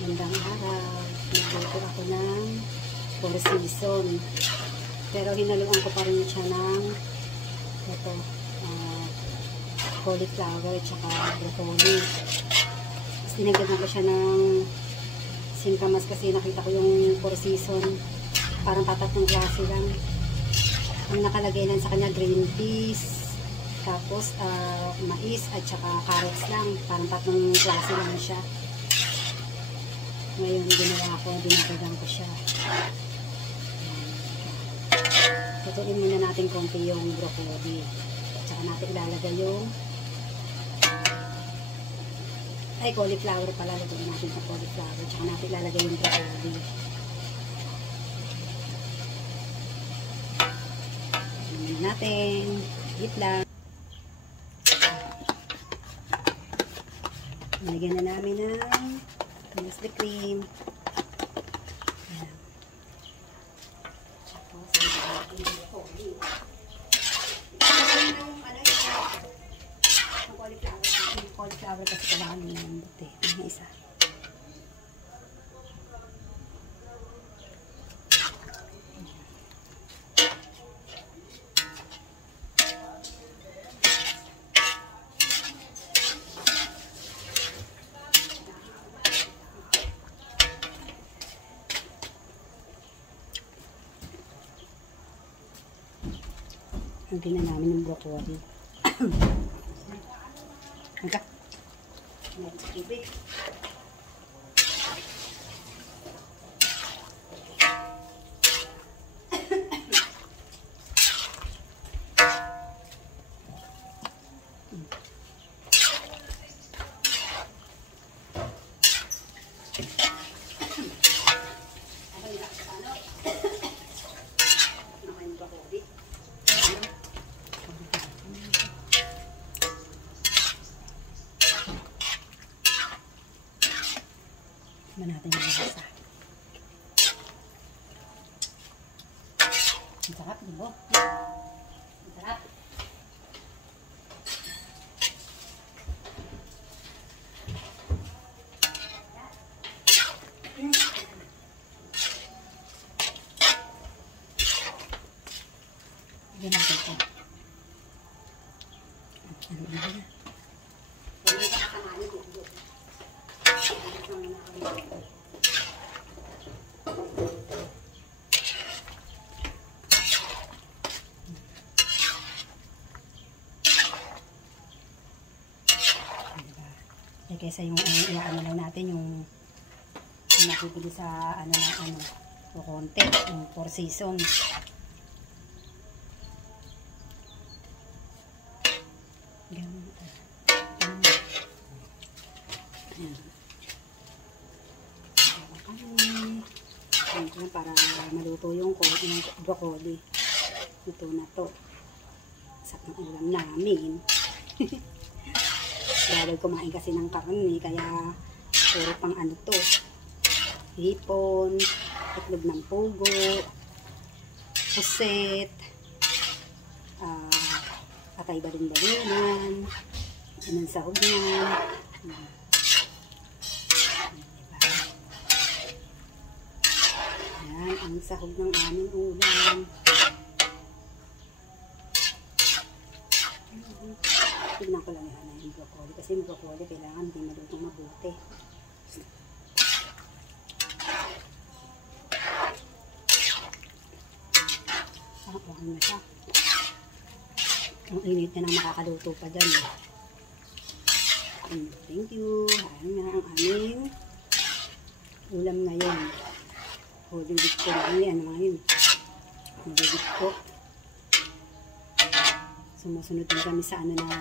Magandang araw. Nagluto ako ng four season. Pero hinaluan ko pa rin siya ng ito, cauliflower at saka broccoli. Tapos dinagdagan ko siya ng singkamas kasi nakita ko yung four season. Parang tatlong klase lang. Ang nakalagay lang sa kanya green peas, tapos mais at saka carrots lang. Parang tatlong klase lang siya. Ngayon ginawa ko, dinagdagan ko siya. Tutuin muna natin konti yung broccoli. At saka natin ilalagay yung cauliflower pala. Lutuin natin sa cauliflower. At saka natin ilalagay yung broccoli. Muna natin. Hit lang. Nalagyan na namin ng Nestle cream. Ayan. Tapos, yung cauliflower kasi kailangan nyo ng buti. Ang isa. Lagyan na namin yung broccoli. Hangga. Tubig. Natin yung lasa. Ang sarap, di ba? Ang sarap. Lagyan natin ito. Ano na yan? Kaysa yung iaano lang natin yung nakipili sa o konti yung four season. Ganun. Ayan. Para maluto yung broccoli. Ito na to. Sakto ng ulam namin. Bawal kumain kasi ng karne, kaya puro pang ano to. Hipon, itlog ng pugo, puset, atay balon-balonan, anong sahog niya. Yan, ang sahog ng aming ulam. Tignan ko lang yung broccoli kasi yung broccoli kailangan hindi malutong mabuti. Okay na siya. Ang init na nang makakaluto pa dyan. Thank you. Ayan nga ang aming ulam ngayon. Holy week ko ngayon. Ano ngayon? Holy week ko. Sumusunod din kami sa ano na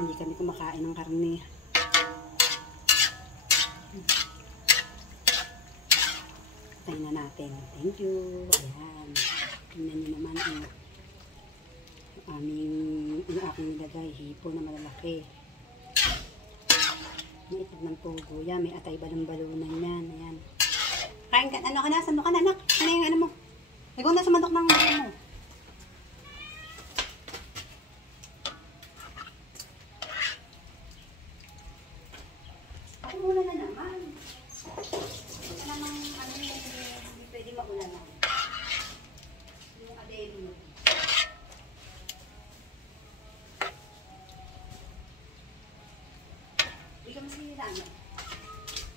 hindi kami kumakain ng karne. Patayin na natin. Thank you. Ayan. Tingnan nyo naman yung aking nilagay. Hipo na malalaki. May itlog ng pugo yan. May atay balon-balonan yan. Ayan. Kain ka. Ano ka na? Sando ka na, anak? Ano yung ano mo? Ikaw na sa mandok ng ano mo. Ako muna na naman. ulanan. Yung adeno. Hindi ka masira, no?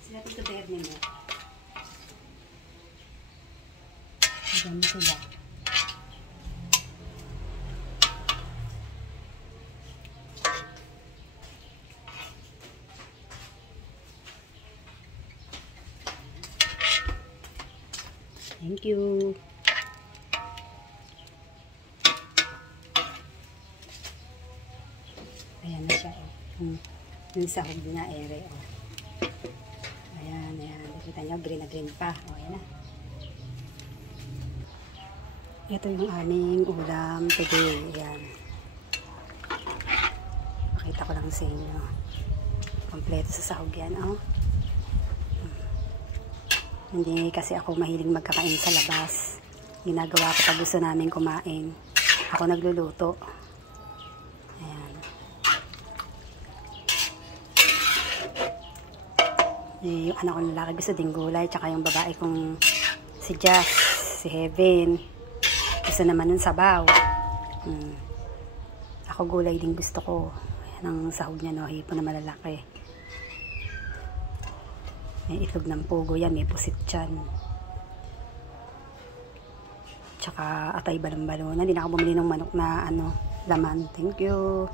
Sinabi ito berne mo. Dami sila. Thank you. Ayan na siya. Yung sahog na ere. Oh. Ayan, ayan. Kita nyo, green na green pa. O, ayan na. Ito yung aming ulam today. Ayan. Pakita ko lang sa inyo. Kompleto sa sahog yan. Oh. Hindi kasi ako mahiling magkakain sa labas. Ginagawa ko pag gusto namin kumain. Ako nagluluto. Ayan. Yung anak kong lalaki gusto din gulay. Tsaka yung babae kong si Jazz, si Heaven. Gusto naman ng sabaw. Ako gulay din gusto ko. Ayan ang sahog niya, no? Hipon na malalaki. May itlog ng pugo yan, may pusit dyan. Tsaka atay balon-balon. Hindi na ako bumili ng manok na laman. Thank you.